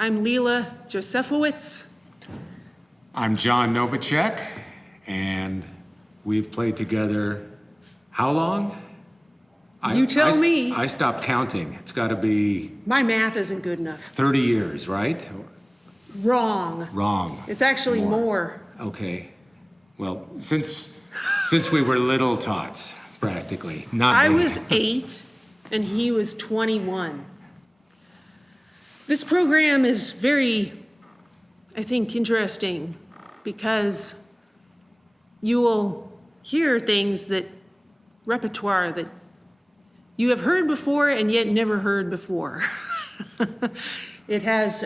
I'm Leila Josefowicz. I'm John Novacek, and we've played together how long? You tell me. I stopped counting. It's got to be... My math isn't good enough. 30 years, right? Wrong. Wrong. It's actually more. Okay. Well, since we were little tots, practically. I was 8, and he was 21. This program is very, I think, interesting because you will hear things repertoire that you have heard before and yet never heard before. It has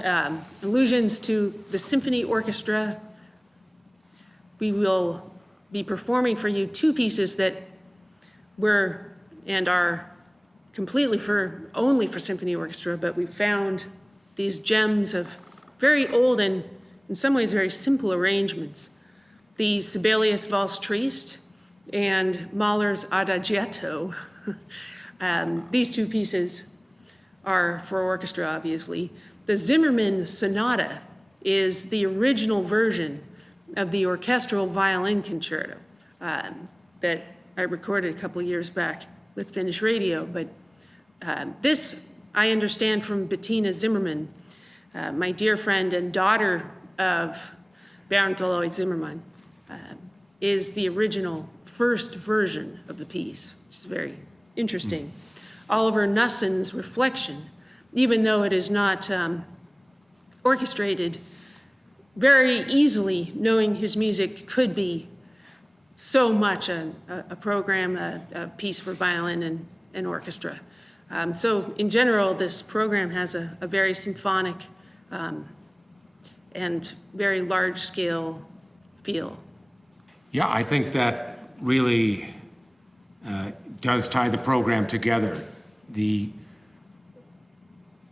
allusions to the symphony orchestra. We will be performing for you 2 pieces that were and are completely only for symphony orchestra, but we found these gems of very old and in some ways very simple arrangements. The Sibelius Valse Triste and Mahler's Adagietto. These 2 pieces are for orchestra, obviously. The Zimmermann Sonata is the original version of the orchestral violin concerto that I recorded a couple of years back with Finnish radio. But this, I understand from Bettina Zimmermann, my dear friend and daughter of Bernd Alois Zimmermann, is the original first version of the piece, which is very interesting. Oliver Knussen's Reflection, even though it is not orchestrated very easily, knowing his music could be so much a program, a piece for violin and orchestra. So in general, this program has a very symphonic and very large-scale feel. Yeah, I think that really does tie the program together. The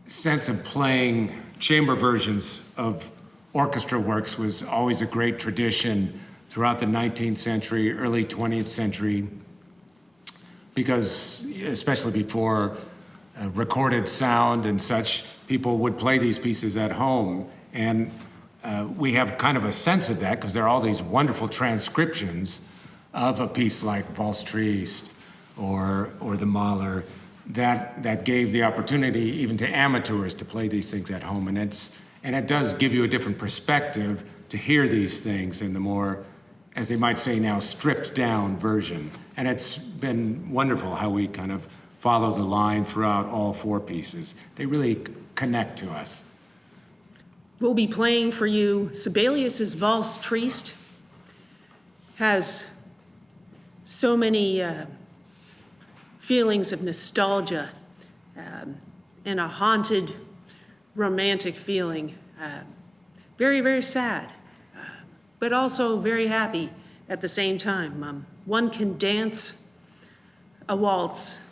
sense of playing chamber versions of orchestra works was always a great tradition throughout the 19th century, early 20th century, because especially before recorded sound and such, people would play these pieces at home. And we have kind of a sense of that because there are all these wonderful transcriptions of a piece like Valse Triste or the Mahler that gave the opportunity even to amateurs to play these things at home. And it does give you a different perspective to hear these things in the more, as they might say now, stripped down version. And it's been wonderful how we kind of follow the line throughout all 4 pieces. They really connect to us. We'll be playing for you Sibelius's Valse Triste. Has so many feelings of nostalgia and a haunted romantic feeling. Very, very sad, but also very happy at the same time. One can dance a waltz,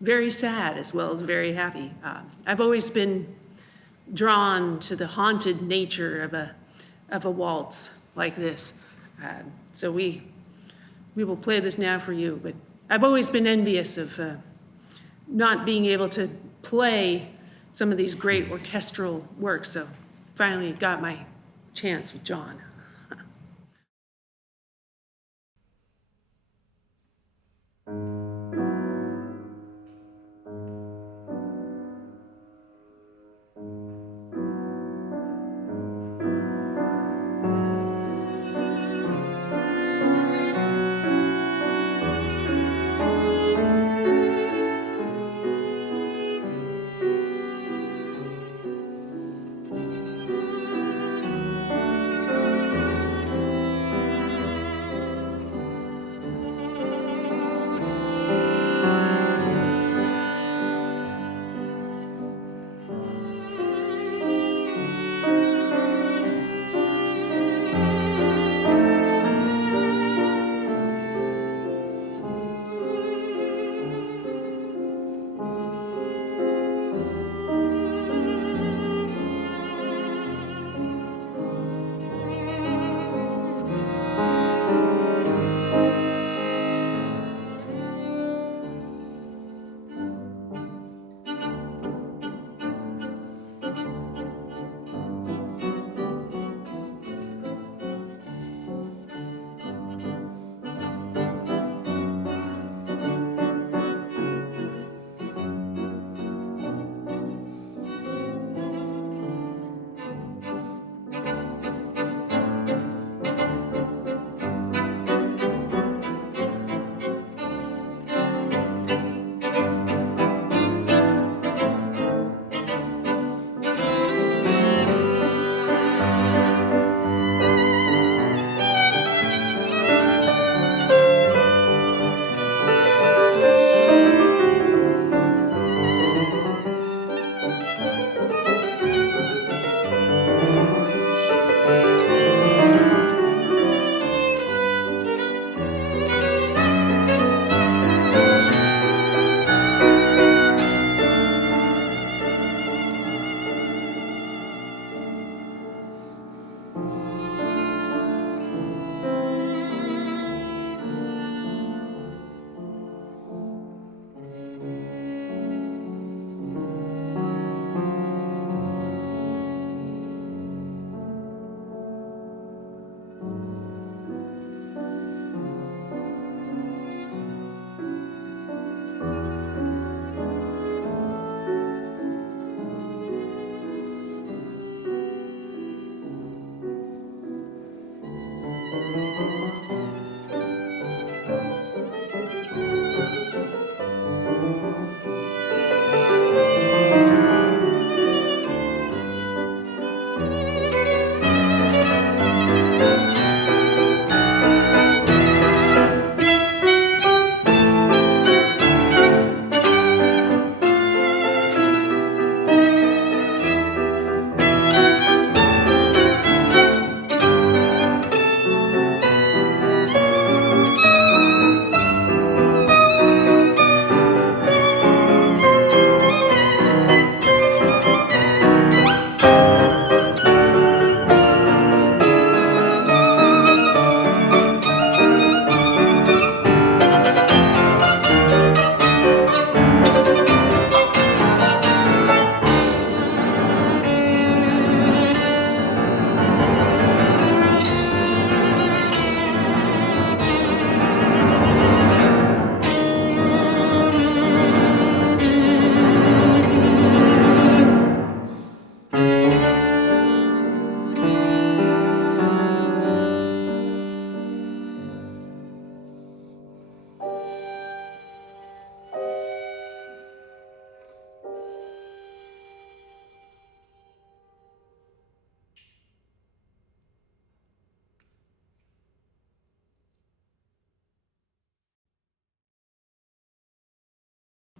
very sad as well as very happy. I've always been drawn to the haunted nature of a waltz like this. So we will play this now for you, but I've always been envious of not being able to play some of these great orchestral works, so finally got my chance with John.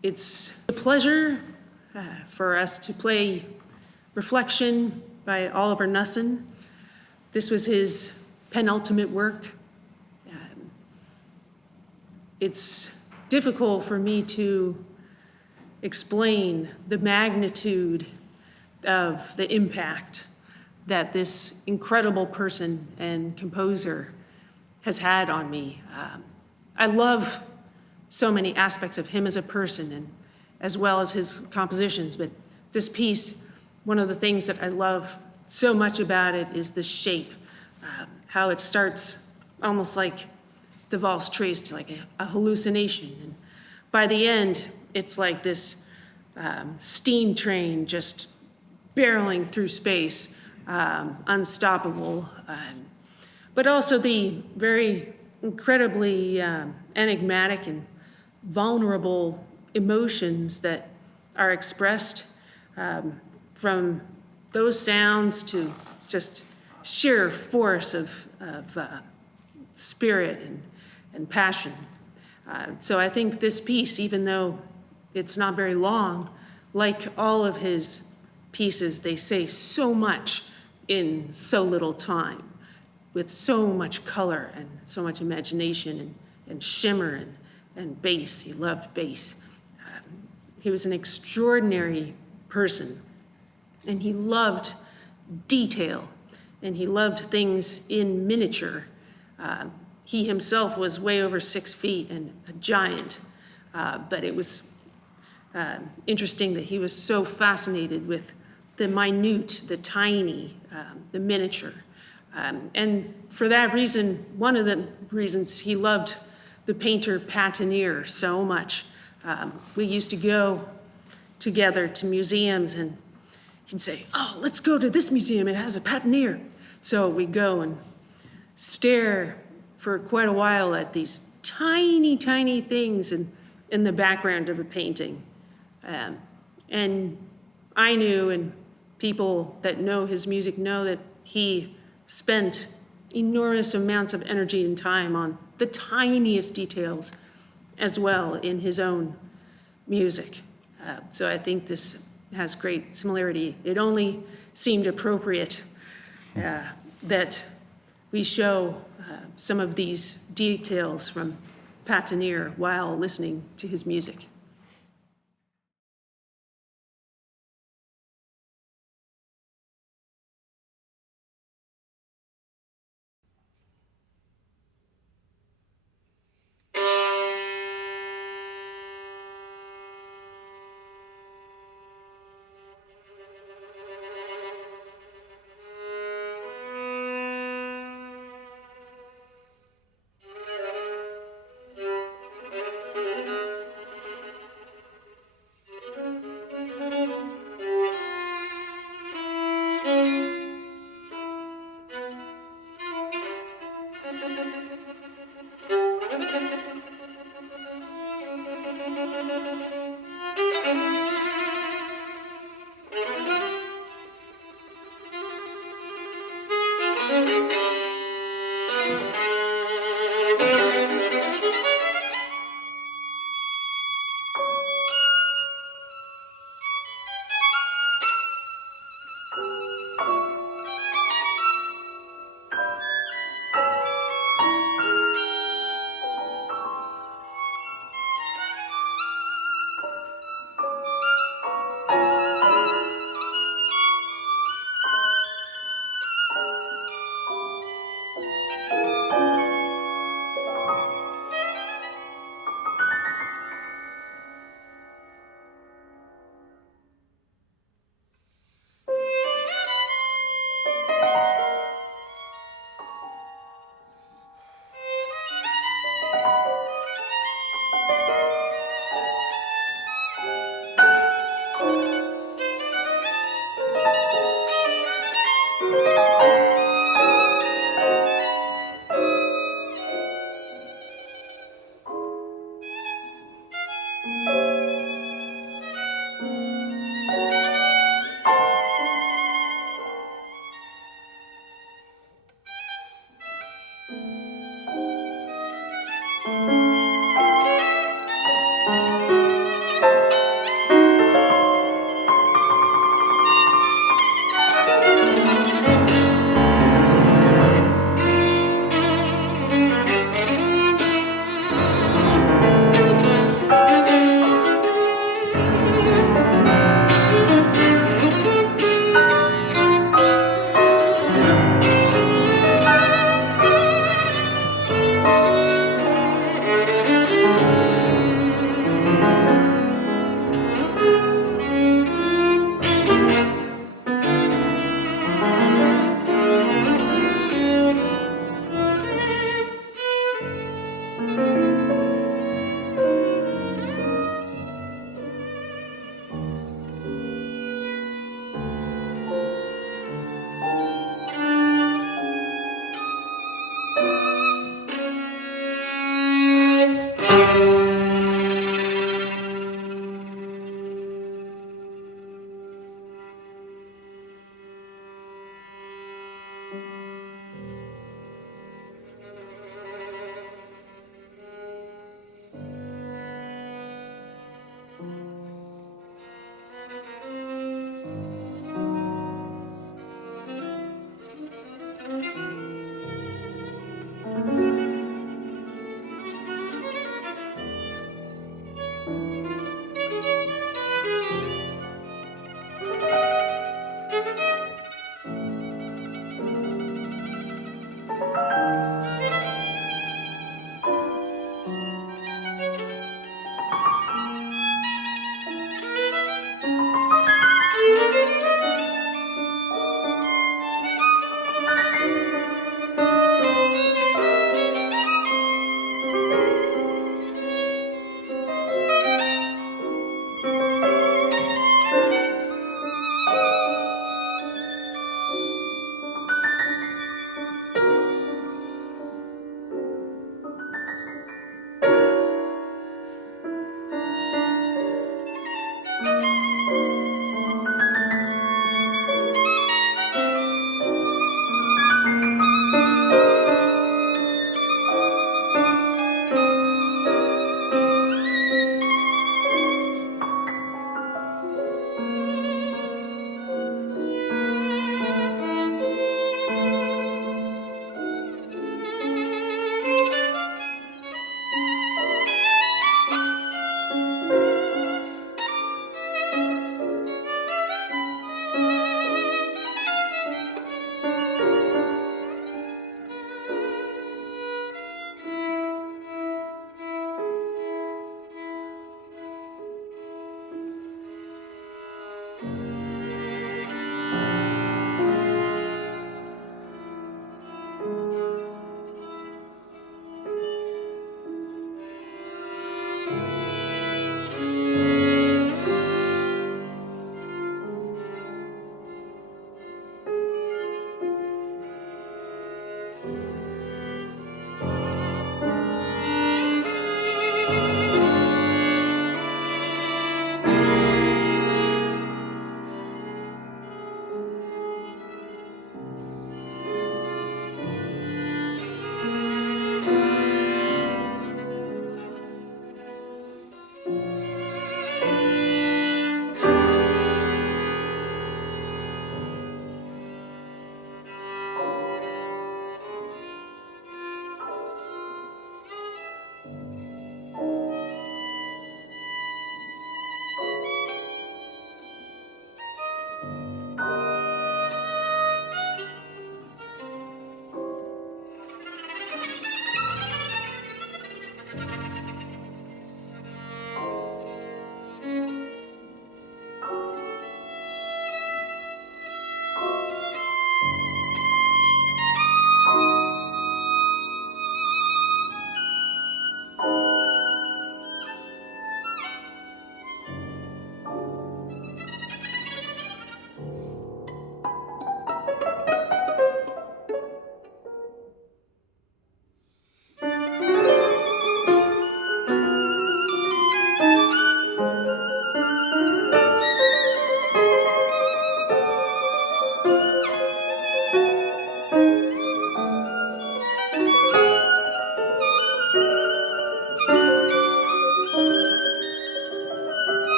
It's a pleasure for us to play Reflection by Oliver Knussen. This was his penultimate work. It's difficult for me to explain the magnitude of the impact that this incredible person and composer has had on me. I love so many aspects of him as a person and as well as his compositions, but this piece, one of the things that I love so much about it is the shape, how it starts almost like the Valse Triste, like a hallucination. And by the end, it's like this steam train just barreling through space, unstoppable. But also the very incredibly enigmatic and vulnerable emotions that are expressed from those sounds to just sheer force of spirit and passion. So I think this piece, even though it's not very long, like all of his pieces, they say so much in so little time, with so much color and so much imagination and shimmer and bass. He loved bass. He was an extraordinary person, and he loved detail, and he loved things in miniature. He himself was way over 6 feet and a giant, but it was interesting that he was so fascinated with the minute, the tiny, the miniature. And for that reason, one of the reasons he loved the painter Patineer so much. We used to go together to museums, and he'd say, "Oh, let's go to this museum, it has a Patineer." So we'd go and stare for quite a while at these tiny, tiny things in the background of a painting. And I knew, and people that know his music know, that he spent enormous amounts of energy and time on the tiniest details as well in his own music. So I think this has great similarity. It only seemed appropriate that we show some of these details from Patineer while listening to his music.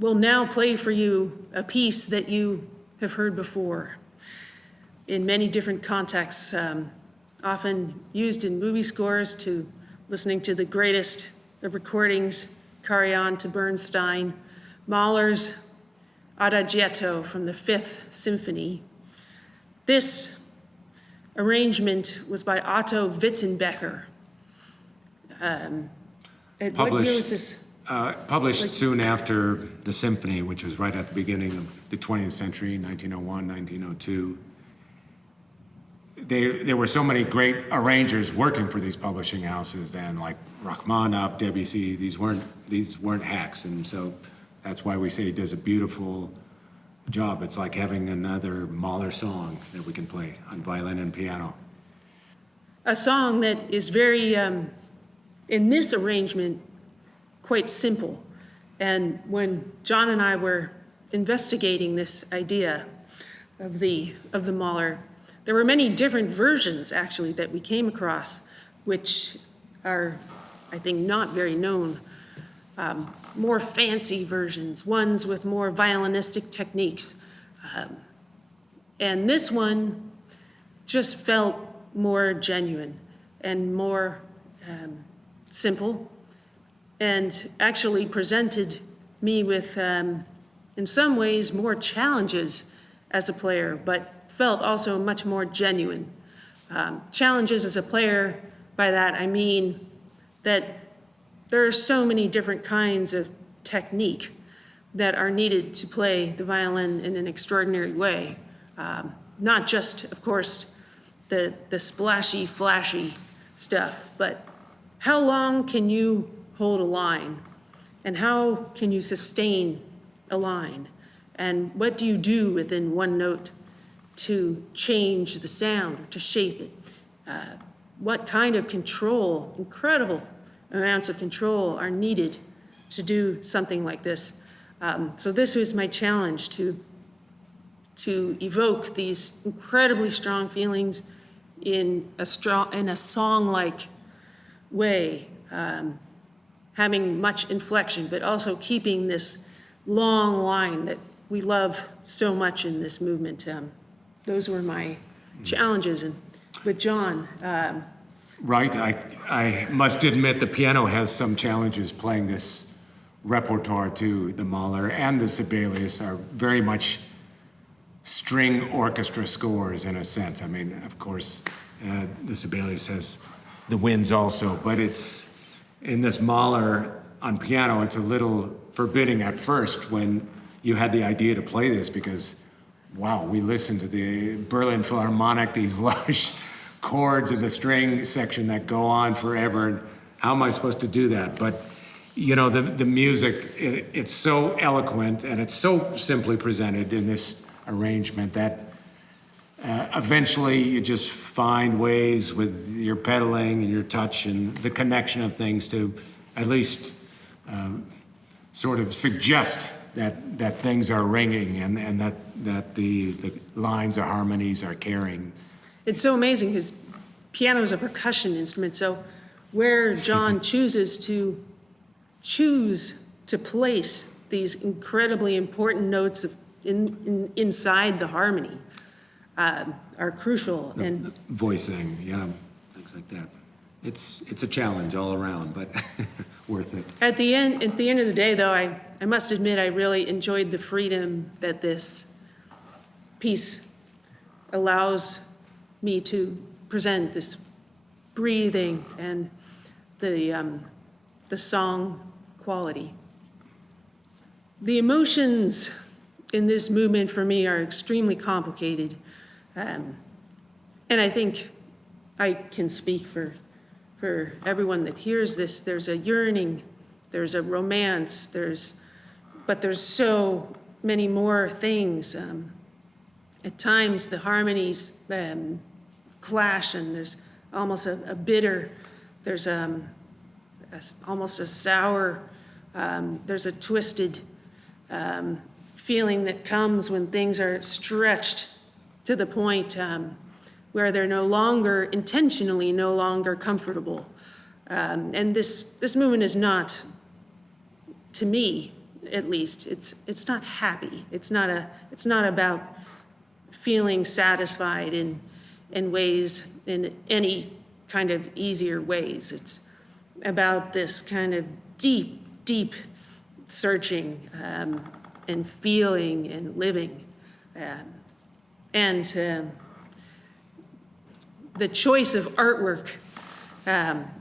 will now play for you a piece that you have heard before in many different contexts, often used in movie scores, to listening to the greatest of recordings, carry on to Bernstein, Mahler's Adagietto from the Fifth Symphony. This arrangement was by Otto Wittenbecher. What year was this? Published soon after the symphony, which was right at the beginning of the 20th century, 1901, 1902. There were so many great arrangers working for these publishing houses then, like Rachmaninoff, Debussy. These weren't hacks, and so that's why we say he does a beautiful job. It's like having another Mahler song that we can play on violin and piano. A song that is very, in this arrangement, quite simple. And when John and I were investigating this idea of the Mahler, there were many different versions, actually, that we came across, which are, I think, not very known. More fancy versions, ones with more violinistic techniques. And this one just felt more genuine and more simple, and actually presented me with, in some ways, more challenges as a player, but felt also much more genuine. Challenges as a player, by that I mean that there are so many different kinds of technique that are needed to play the violin in an extraordinary way. Not just, of course, the splashy, flashy stuff, but how long can you hold a line? And how can you sustain a line? And what do you do within one note to change the sound, or to shape it? What kind of control, incredible amounts of control, are needed to do something like this? So this was my challenge, to evoke these incredibly strong feelings in a song-like way, having much inflection, but also keeping this long line that we love so much in this movement. Those were my challenges. And with John, Right, I must admit the piano has some challenges playing this repertoire too. The Mahler and the Sibelius are very much string orchestra scores in a sense. I mean, of course, the Sibelius has the winds also, but it's in this Mahler on piano, it's a little forbidding at first when you had the idea to play this, because wow, we listened to the Berlin Philharmonic, these lush chords in the string section that go on forever, and how am I supposed to do that? But you know, the music, it's so eloquent and it's so simply presented in this arrangement that eventually you just find ways with your pedaling and your touch and the connection of things to at least sort of suggest that things are ringing and that the lines or harmonies are carrying. it's so amazing because piano is a percussion instrument. So where John chooses to place these incredibly important notes inside the harmony are crucial. And voicing, yeah, things like that. It's a challenge all around, but worth it. At the end of the day, though, I must admit I really enjoyed the freedom that this piece allows me to present, this breathing and the song quality. The emotions in this movement for me are extremely complicated. And I think I can speak for everyone that hears this. There's a yearning, there's a romance, but there's so many more things. At times the harmonies clash, and there's almost a bitter, there's almost a sour, there's a twisted feeling that comes when things are stretched to the point where they're intentionally no longer comfortable. And this movement is not, to me, at least, it's not happy. It's not about feeling satisfied in ways, in any kind of easier ways. It's about this kind of deep searching and feeling and living. And the choice of artwork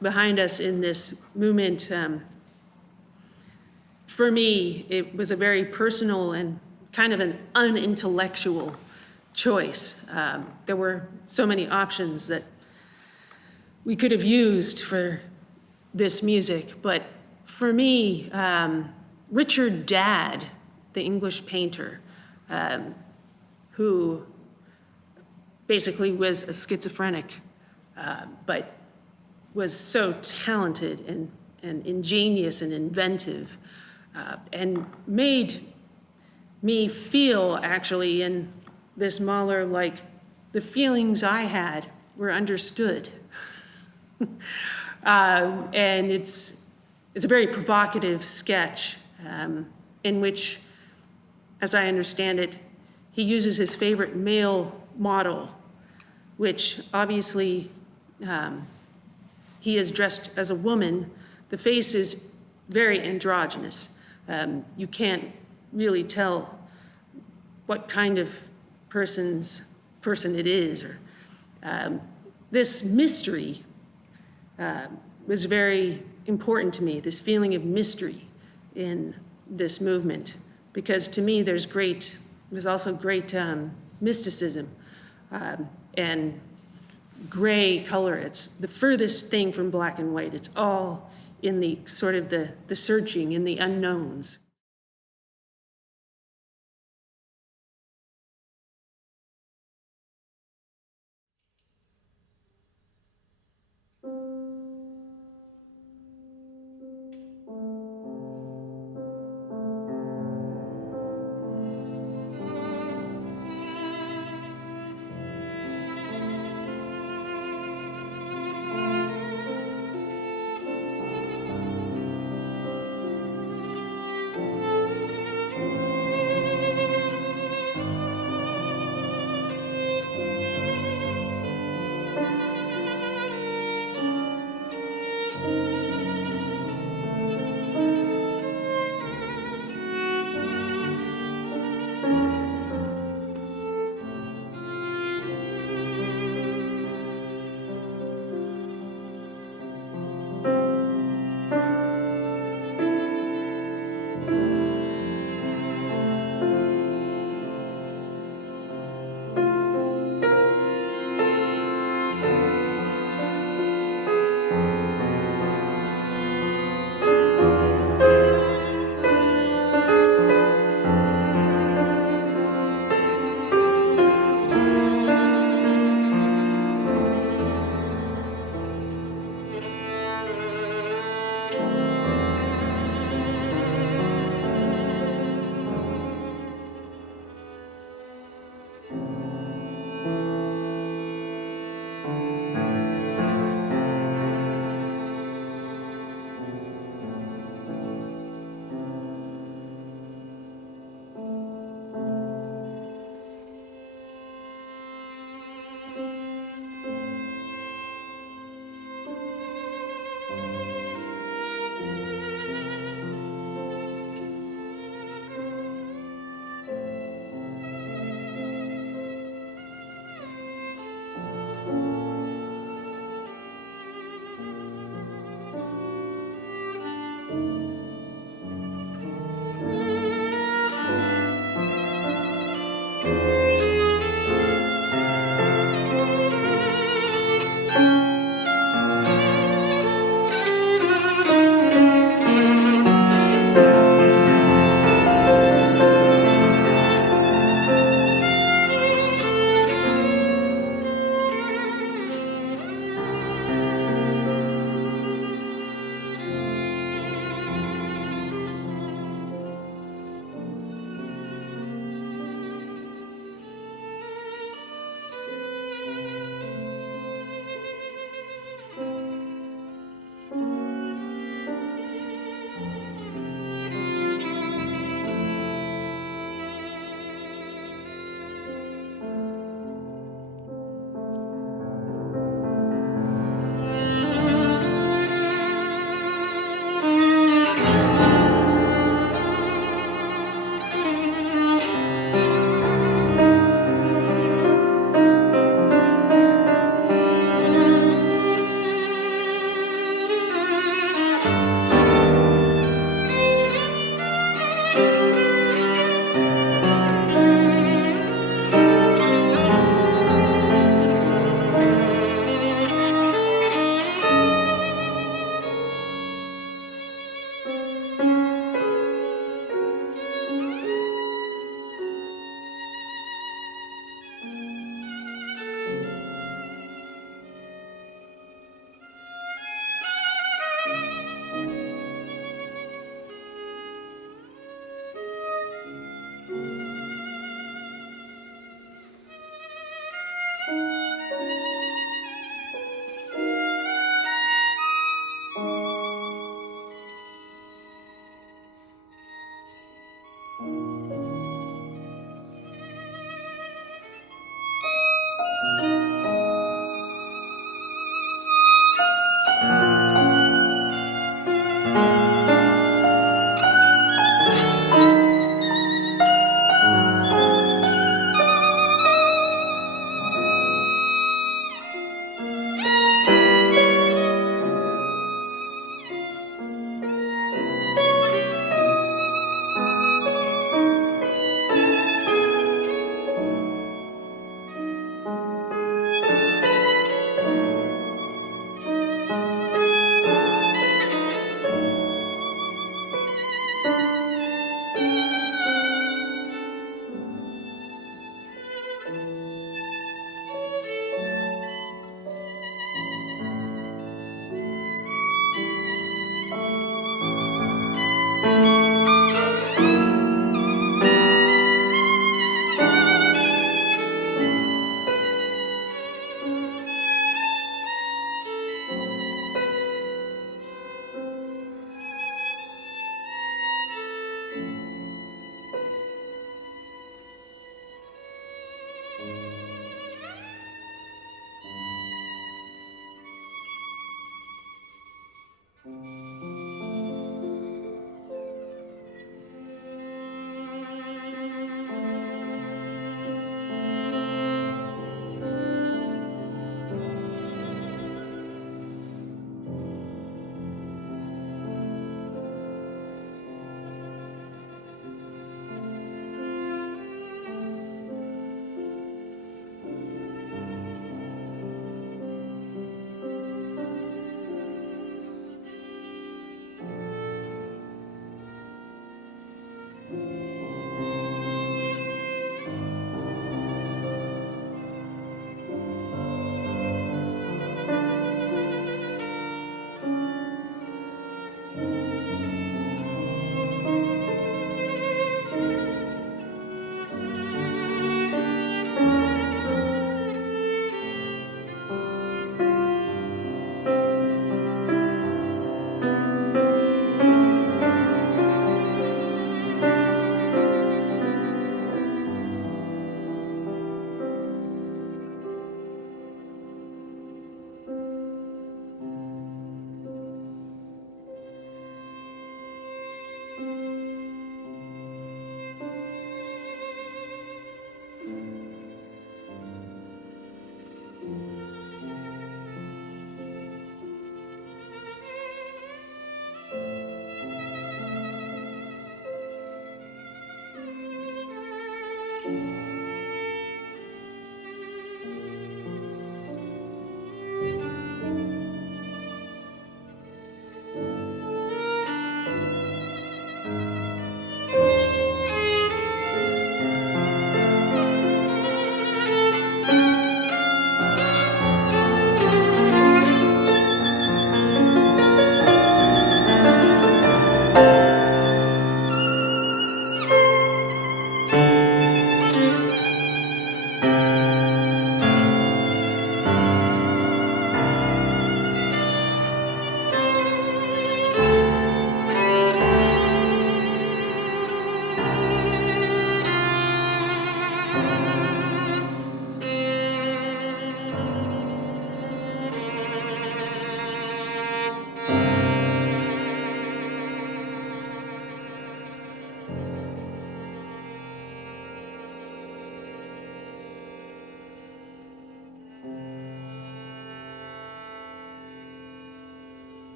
behind us in this movement, for me, it was a very personal and kind of an unintellectual choice. There were so many options that we could have used for this music, but for me, Richard Dadd, the English painter, who basically was a schizophrenic, but was so talented and ingenious and inventive, and made me feel, actually, in this Mahler, like the feelings I had were understood. And it's a very provocative sketch in which, as I understand it, he uses his favorite male model, which obviously he is dressed as a woman. The face is very androgynous. You can't really tell what kind of person it is. Or this mystery was very important to me, this feeling of mystery in this movement, because to me there's also great mysticism and gray color. It's the furthest thing from black and white. It's all in the sort of the searching, in the unknowns.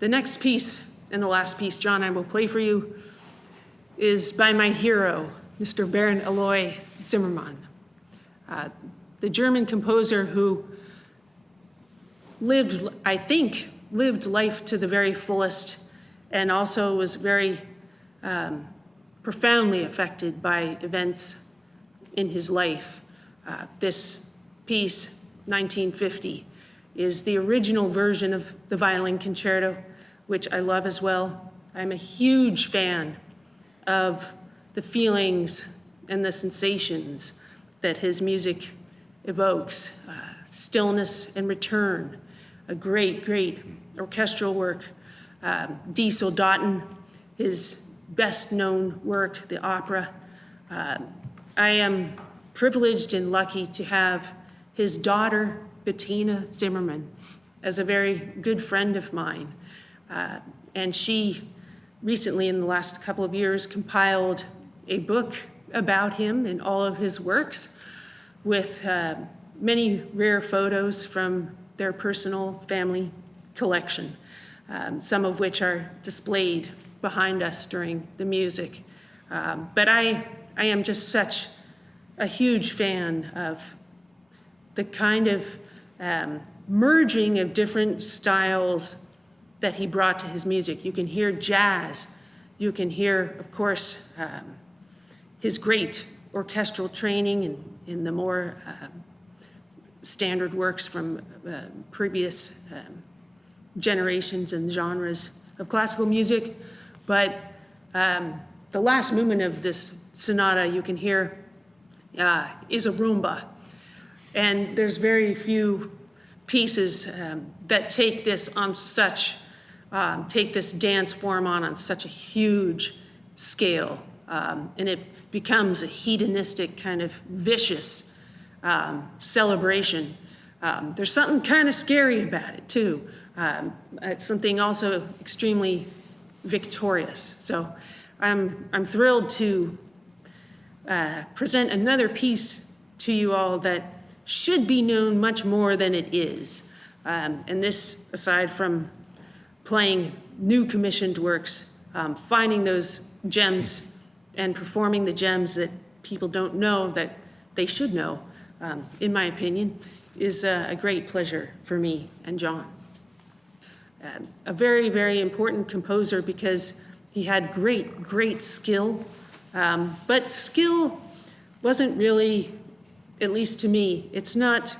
The next piece, and the last piece, John, I will play for you, is by my hero, Mr. Bernd Alois Zimmermann, the German composer who lived life to the very fullest, and also was very profoundly affected by events in his life. This piece, 1950, is the original version of the Violin Concerto, which I love as well. I'm a huge fan of the feelings and the sensations that his music evokes. Stillness and return, a great, great orchestral work. Die Soldaten, his best known work, the opera. I am privileged and lucky to have his daughter, Bettina Zimmermann, as a very good friend of mine. And she recently, in the last couple of years, compiled a book about him and all of his works with many rare photos from their personal family collection, some of which are displayed behind us during the music. But I am just such a huge fan of the kind of merging of different styles that he brought to his music. You can hear jazz. You can hear, of course, his great orchestral training in the more standard works from previous generations and genres of classical music. But the last movement of this sonata you can hear is a rumba. And there's very few pieces that take this on such, take this dance form on such a huge scale. And it becomes a hedonistic kind of vicious celebration. There's something kind of scary about it too. It's something also extremely victorious. So I'm thrilled to present another piece to you all that should be known much more than it is. And this, aside from playing new commissioned works, finding those gems and performing the gems that people don't know that they should know, in my opinion, is a great pleasure for me and John. A very, very important composer because he had great, great skill, but skill wasn't really, at least to me, it's not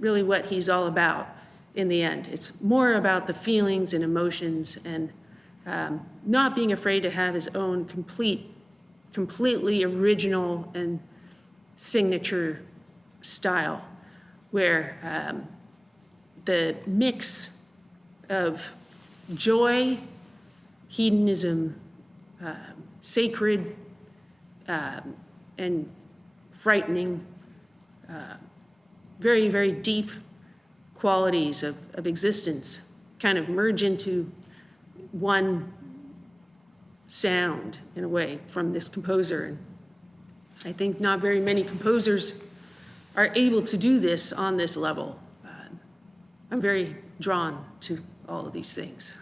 really what he's all about in the end. It's more about the feelings and emotions and not being afraid to have his own completely original and signature style, where the mix of joy, hedonism, sacred, and frightening, very, very deep qualities of existence kind of merge into one sound, in a way, from this composer. And I think not very many composers are able to do this on this level. I'm very drawn to all of these things.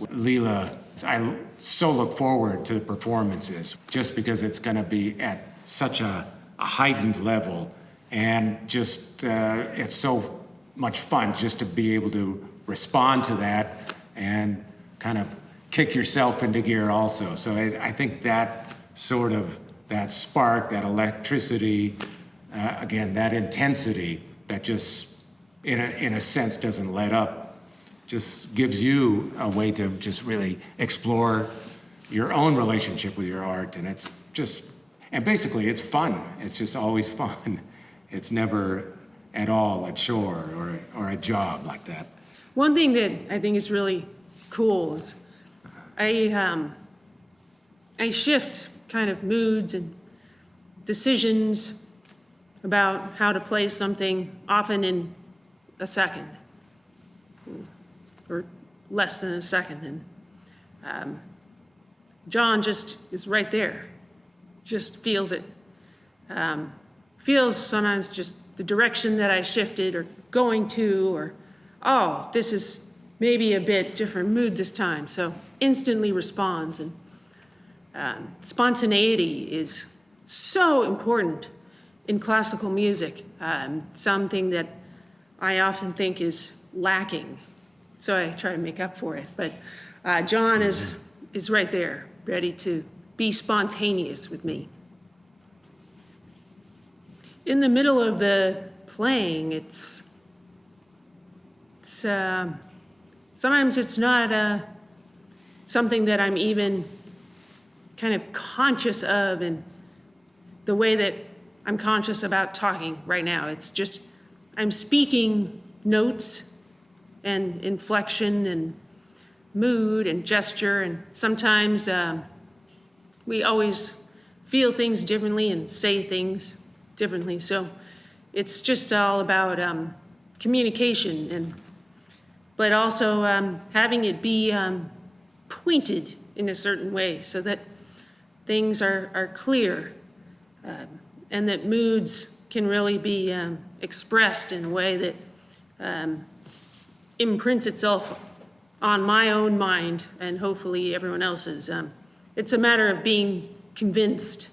Leila, I so look forward to the performances just because it's going to be at such a heightened level, and just it's so much fun just to be able to respond to that and kind of kick yourself into gear also. So I think that sort of, that spark, that electricity, again, that intensity that just in a sense doesn't let up, just gives you a way to just really explore your own relationship with your art. And it's just, and basically it's fun. It's just always fun. It's never at all a chore or a job like that. One thing that I think is really cool is I shift kind of moods and decisions about how to play something often in a second, or less than a second. And John just is right there, just feels it. Feels sometimes just the direction that I shifted or going to, or, oh, this is maybe a bit different mood this time. So instantly responds. And spontaneity is so important in classical music, something that I often think is lacking. So I try to make up for it. But John is right there, ready to be spontaneous with me. In the middle of the playing, it's sometimes it's not something that I'm even kind of conscious of in the way that I'm conscious about talking right now. It's just I'm speaking notes and inflection and mood and gesture, and sometimes we always feel things differently and say things differently. So it's just all about communication, but also having it be pointed in a certain way so that things are clear, and that moods can really be expressed in a way that imprints itself on my own mind and hopefully everyone else's. It's a matter of being convinced,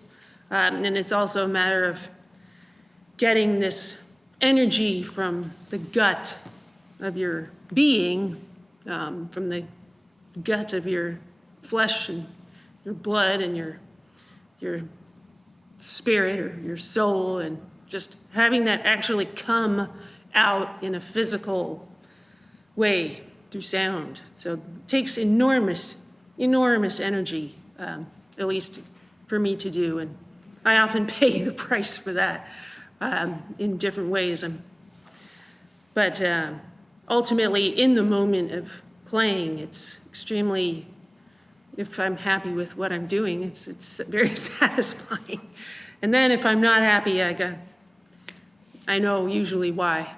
and it's also a matter of getting this energy from the gut of your being, from the gut of your flesh and your blood and your spirit or your soul, and just having that actually come out in a physical way through sound. So it takes enormous energy, at least for me to do, and I often pay the price for that in different ways. But ultimately, in the moment of playing, it's extremely, if I'm happy with what I'm doing, it's very satisfying. And then if I'm not happy, I know usually why.